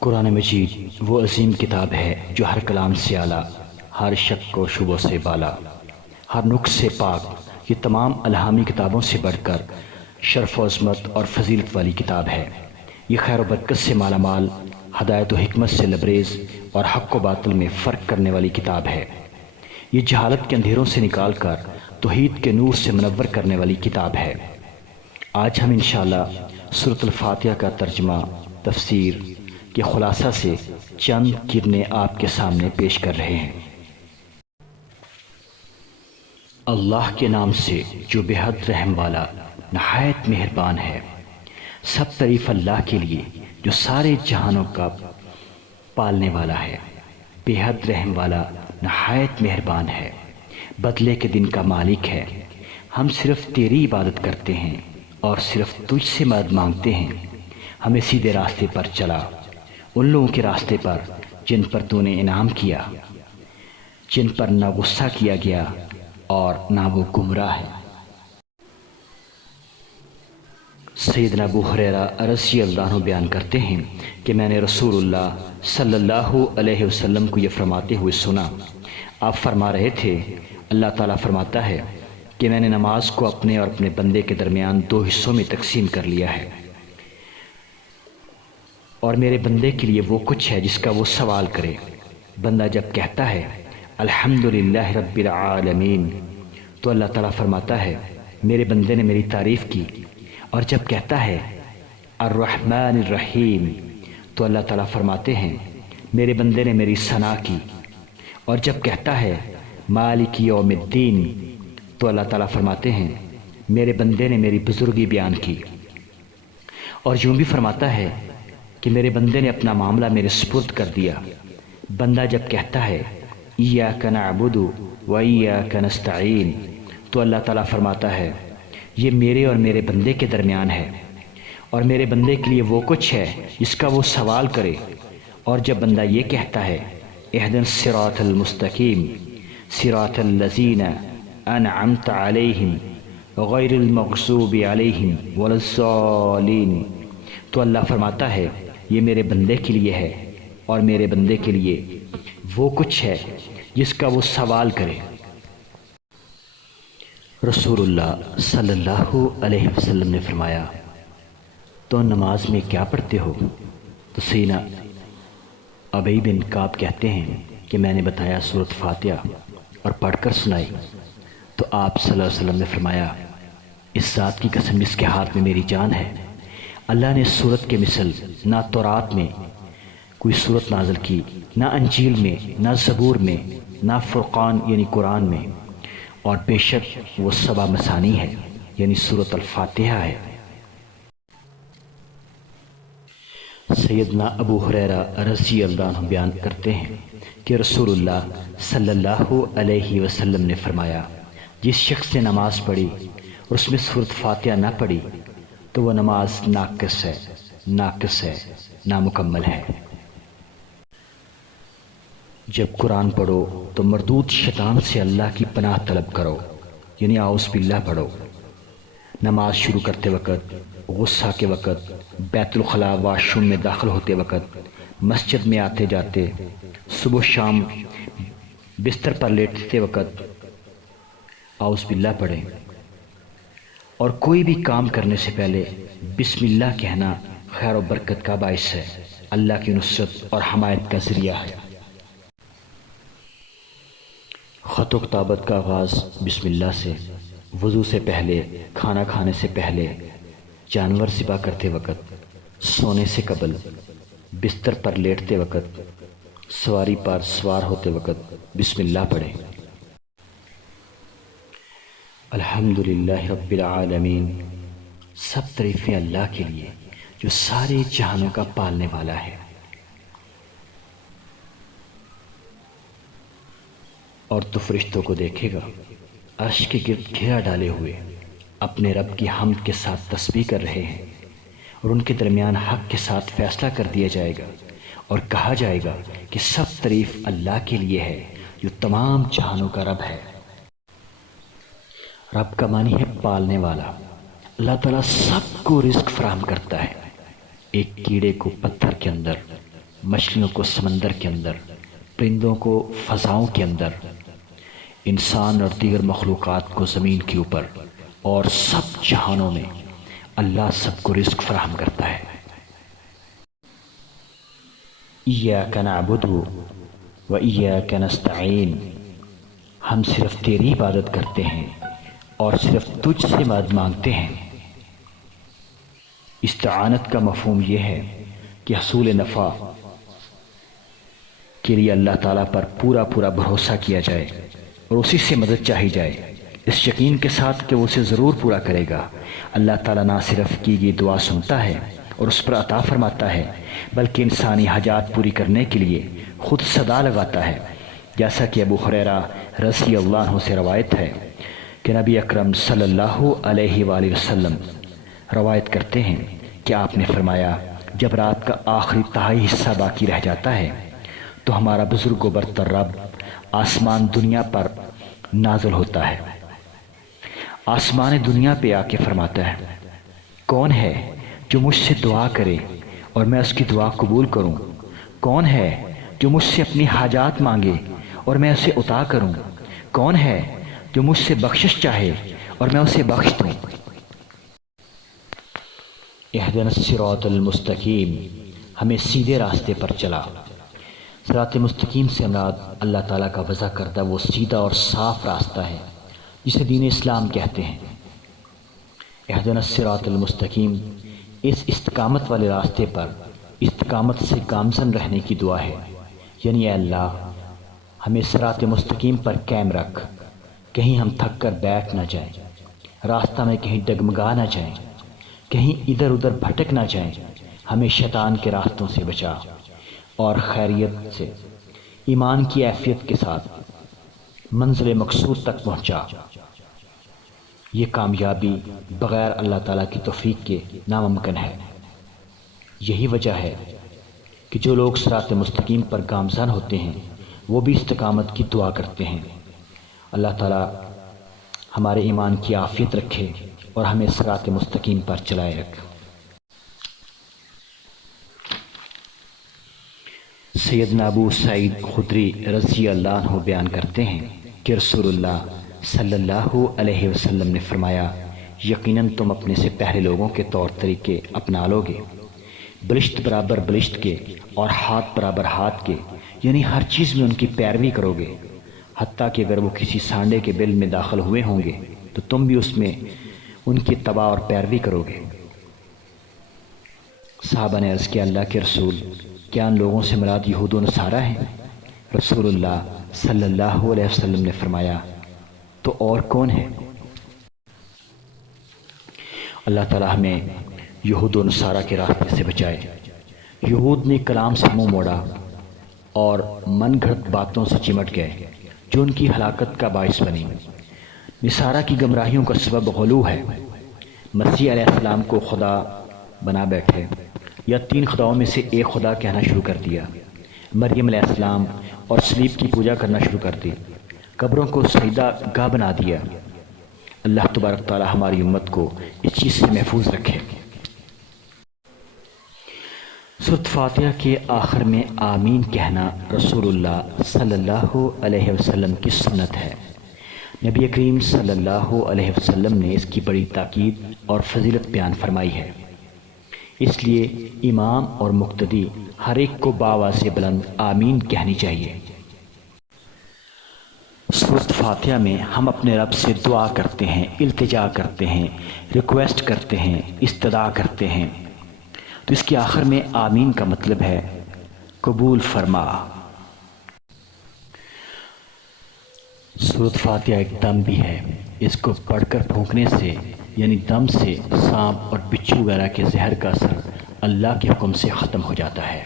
قرآن مجید وہ عظیم کتاب ہے جو ہر کلام سے اعلیٰ، ہر شک و شبہ سے بالا، ہر نقص سے پاک، یہ تمام الہامی کتابوں سے بڑھ کر شرف و عظمت اور فضیلت والی کتاب ہے۔ یہ خیر و برکت سے مالا مال، ہدایت و حکمت سے لبریز اور حق و باطل میں فرق کرنے والی کتاب ہے۔ یہ جہالت کے اندھیروں سے نکال کر توحید کے نور سے منور کرنے والی کتاب ہے۔ آج ہم انشاءاللہ سورۃ الفاتحہ کا ترجمہ، تفسیر کے خلاصہ سے چند کرنیں آپ کے سامنے پیش کر رہے ہیں۔ اللہ کے نام سے جو بے حد رحم والا نہایت مہربان ہے۔ سب تعریف اللہ کے لیے جو سارے جہانوں کا پالنے والا ہے، بے حد رحم والا نہایت مہربان ہے، بدلے کے دن کا مالک ہے۔ ہم صرف تیری عبادت کرتے ہیں اور صرف تجھ سے مدد مانگتے ہیں۔ ہمیں سیدھے راستے پر چلا، ان لوگوں کے راستے پر جن پر تو نے انعام کیا، جن پر نہ غصہ کیا گیا اور نہ وہ گمراہ ہے۔ سیدنا ابو ہریرہ رضی اللہ عنہ بیان کرتے ہیں کہ میں نے رسول اللہ صلی اللہ علیہ وسلم کو یہ فرماتے ہوئے سنا۔ آپ فرما رہے تھے، اللہ تعالیٰ فرماتا ہے کہ میں نے نماز کو اپنے اور اپنے بندے کے درمیان دو حصوں میں تقسیم کر لیا ہے، اور میرے بندے کے لیے وہ کچھ ہے جس کا وہ سوال کرے۔ بندہ جب کہتا ہے الحمدللہ رب العالمین تو اللہ تعالیٰ فرماتا ہے میرے بندے نے میری تعریف کی، اور جب کہتا ہے الرحمن الرحیم تو اللہ تعالیٰ فرماتے ہیں میرے بندے نے میری ثنا کی، اور جب کہتا ہے مالک یوم الدین تو اللہ تعالیٰ فرماتے ہیں میرے بندے نے میری بزرگی بیان کی، اور یوں بھی فرماتا ہے کہ میرے بندے نے اپنا معاملہ میرے سپرد کر دیا۔ بندہ جب کہتا ہے ایاک نعبد و ایاک نستعین تو اللہ تعالیٰ فرماتا ہے یہ میرے اور میرے بندے کے درمیان ہے، اور میرے بندے کے لیے وہ کچھ ہے جس کا وہ سوال کرے۔ اور جب بندہ یہ کہتا ہے اہدنا الصراط المستقیم صراط الذین انعمت علیہم غیر المغضوب علیہم ولا الضالین تو اللہ فرماتا ہے یہ میرے بندے کے لیے ہے، اور میرے بندے کے لیے وہ کچھ ہے جس کا وہ سوال کرے۔ رسول اللہ صلی اللہ علیہ وسلم نے فرمایا تو نماز میں کیا پڑھتے ہو؟ تو سیدنا ابی بن کعب کہتے ہیں کہ میں نے بتایا سورۃ فاتحہ اور پڑھ کر سنائی۔ تو آپ صلی اللہ علیہ وسلم نے فرمایا اس ذات کی قسم جس کے ہاتھ میں میری جان ہے، اللہ نے سورت کے مثل نہ تورات میں کوئی سورت نازل کی، نہ انجیل میں، نہ زبور میں، نہ فرقان یعنی قرآن میں، اور بے شک وہ سبع مثانی ہے یعنی سورۃ الفاتحہ ہے۔ سیدنا ابو ہریرہ رضی اللہ عنہ بیان کرتے ہیں کہ رسول اللہ صلی اللہ علیہ وسلم نے فرمایا جس شخص نے نماز پڑھی اور اس میں سورۃ فاتحہ نہ پڑھی تو وہ نماز ناقص ہے، نامکمل ہے۔ جب قرآن پڑھو تو مردود شیطان سے اللہ کی پناہ طلب کرو یعنی اعوذ باللہ پڑھو۔ نماز شروع کرتے وقت، غصہ کے وقت، بیت الخلاء واش روم میں داخل ہوتے وقت، مسجد میں آتے جاتے، صبح شام بستر پر لیٹتے وقت اعوذ باللہ پڑھیں، اور کوئی بھی کام کرنے سے پہلے بسم اللہ کہنا خیر و برکت کا باعث ہے، اللہ کی نصرت اور حمایت کا ذریعہ ہے۔ خط و کتابت کا آغاز بسم اللہ سے، وضو سے پہلے، کھانا کھانے سے پہلے، جانور ذبح کرتے وقت، سونے سے قبل، بستر پر لیٹتے وقت، سواری پر سوار ہوتے وقت بسم اللہ پڑھیں۔ الحمدللہ رب العالمین، سب تعریفیں اللہ کے لیے جو سارے جہانوں کا پالنے والا ہے۔ اور تو فرشتوں کو دیکھے گا عرش کے گرد گھیرا ڈالے ہوئے اپنے رب کی حمد کے ساتھ تسبیح کر رہے ہیں، اور ان کے درمیان حق کے ساتھ فیصلہ کر دیا جائے گا، اور کہا جائے گا کہ سب تعریف اللہ کے لیے ہے جو تمام جہانوں کا رب ہے۔ رب کا معنی ہے پالنے والا۔ اللہ تعالیٰ سب کو رزق فراہم کرتا ہے۔ ایک کیڑے کو پتھر کے اندر مچھلیوں کو سمندر کے اندر، پرندوں کو فضاؤں کے اندر، انسان اور دیگر مخلوقات کو زمین کے اوپر، اور سب جہانوں میں اللہ سب کو رزق فراہم کرتا ہے۔ ایاک نعبد و ایاک نستعین، ہم صرف تیری عبادت کرتے ہیں اور صرف تجھ سے مدد مانگتے ہیں۔ استعانت کا مفہوم یہ ہے کہ حصول نفع کے لیے اللہ تعالیٰ پر پورا بھروسہ کیا جائے اور اسی سے مدد چاہی جائے، اس یقین کے ساتھ کہ وہ اسے ضرور پورا کرے گا۔ اللہ تعالیٰ نہ صرف کی گئی دعا سنتا ہے اور اس پر عطا فرماتا ہے، بلکہ انسانی حاجات پوری کرنے کے لیے خود صدا لگاتا ہے، جیسا کہ ابو ہریرہ رضی اللہ عنہ سے روایت ہے کہ نبی اکرم صلی اللہ علیہ وآلہ وسلم روایت کرتے ہیں کہ آپ نے فرمایا، جب رات کا آخری تہائی حصہ باقی رہ جاتا ہے تو ہمارا بزرگ و برتر رب آسمان دنیا پر نازل ہوتا ہے، آسمان دنیا پہ آ کے فرماتا ہے، کون ہے جو مجھ سے دعا کرے اور میں اس کی دعا قبول کروں؟ کون ہے جو مجھ سے اپنی حاجات مانگے اور میں اسے عطا کروں؟ کون ہے جو مجھ سے بخشش چاہے اور میں اسے بخش دوں؟ اہدنا الصراط المستقیم، ہمیں سیدھے راستے پر چلا۔ صراط مستقیم سے مراد اللہ تعالیٰ کا وضع کردہ وہ سیدھا اور صاف راستہ ہے جسے دین اسلام کہتے ہیں۔ اہدنا الصراط المستقیم اس استقامت والے راستے پر استقامت سے گامزن رہنے کی دعا ہے، یعنی اے اللہ ہمیں صراط مستقیم پر قائم رکھ، کہیں ہم تھک کر بیٹھ نہ جائیں، راستہ میں کہیں ڈگمگا نہ جائیں، کہیں ادھر ادھر بھٹک نہ جائیں، ہمیں شیطان کے راستوں سے بچا اور خیریت سے ایمان کی عافیت کے ساتھ منزل مقصود تک پہنچا۔ یہ کامیابی بغیر اللہ تعالیٰ کی توفیق کے ناممکن ہے۔ یہی وجہ ہے کہ جو لوگ صراط مستقیم پر گامزن ہوتے ہیں وہ بھی استقامت کی دعا کرتے ہیں۔ اللہ تعالیٰ ہمارے ایمان کی عافیت رکھے اور ہمیں صراط مستقیم پر چلائے رکھے۔ سیدنا ابو سعید خدری رضی اللہ عنہ بیان کرتے ہیں کہ رسول اللہ صلی اللہ علیہ وسلم نے فرمایا، یقیناً تم اپنے سے پہلے لوگوں کے طور طریقے اپنا لو گے، بلشت برابر بلشت کے اور ہاتھ برابر ہاتھ کے، یعنی ہر چیز میں ان کی پیروی کرو گے، حتیٰ کہ اگر وہ کسی سانڈے کے بل میں داخل ہوئے ہوں گے تو تم بھی اس میں ان کی اتباع اور پیروی کرو گے۔ صحابہ نے عرض کیا، اللہ کے رسول، کیا ان لوگوں سے مراد یہود و نصارہ ہیں؟ رسول اللہ صلی اللہ علیہ وسلم نے فرمایا، تو اور کون ہے؟ اللہ تعالیٰ ہمیں یہود و نصارہ کے راستے سے بچائے۔ یہود نے کلام سے منہ موڑا اور من گھڑت باتوں سے چمٹ گئے جو ان کی ہلاکت کا باعث بنی۔ نصارہ کی گمراہیوں کا سبب غلو ہے، مسیح علیہ السلام کو خدا بنا بیٹھے یا تین خداؤں میں سے ایک خدا کہنا شروع کر دیا، مریم علیہ السلام اور صلیب کی پوجا کرنا شروع کر دی، قبروں کو سجدہ گاہ بنا دیا۔ اللہ تبارک تعالی ہماری امت کو اس چیز سے محفوظ رکھے۔ سورۃ فاتحہ کے آخر میں آمین کہنا رسول اللہ صلی اللہ علیہ وسلم کی سنت ہے۔ نبی کریم صلی اللہ علیہ وسلم نے اس کی بڑی تاکید اور فضیلت بیان فرمائی ہے، اس لیے امام اور مقتدی ہر ایک کو باواز بلند آمین کہنی چاہیے۔ سورۃ فاتحہ میں ہم اپنے رب سے دعا کرتے ہیں، التجا کرتے ہیں، ریکویسٹ کرتے ہیں، استدعا کرتے ہیں، تو اس کے آخر میں آمین کا مطلب ہے قبول فرما۔ سورۃ فاتحہ ایک دم بھی ہے، اس کو پڑھ کر پھونکنے سے یعنی دم سے سانپ اور بچھو وغیرہ کے زہر کا اثر اللہ کے حکم سے ختم ہو جاتا ہے۔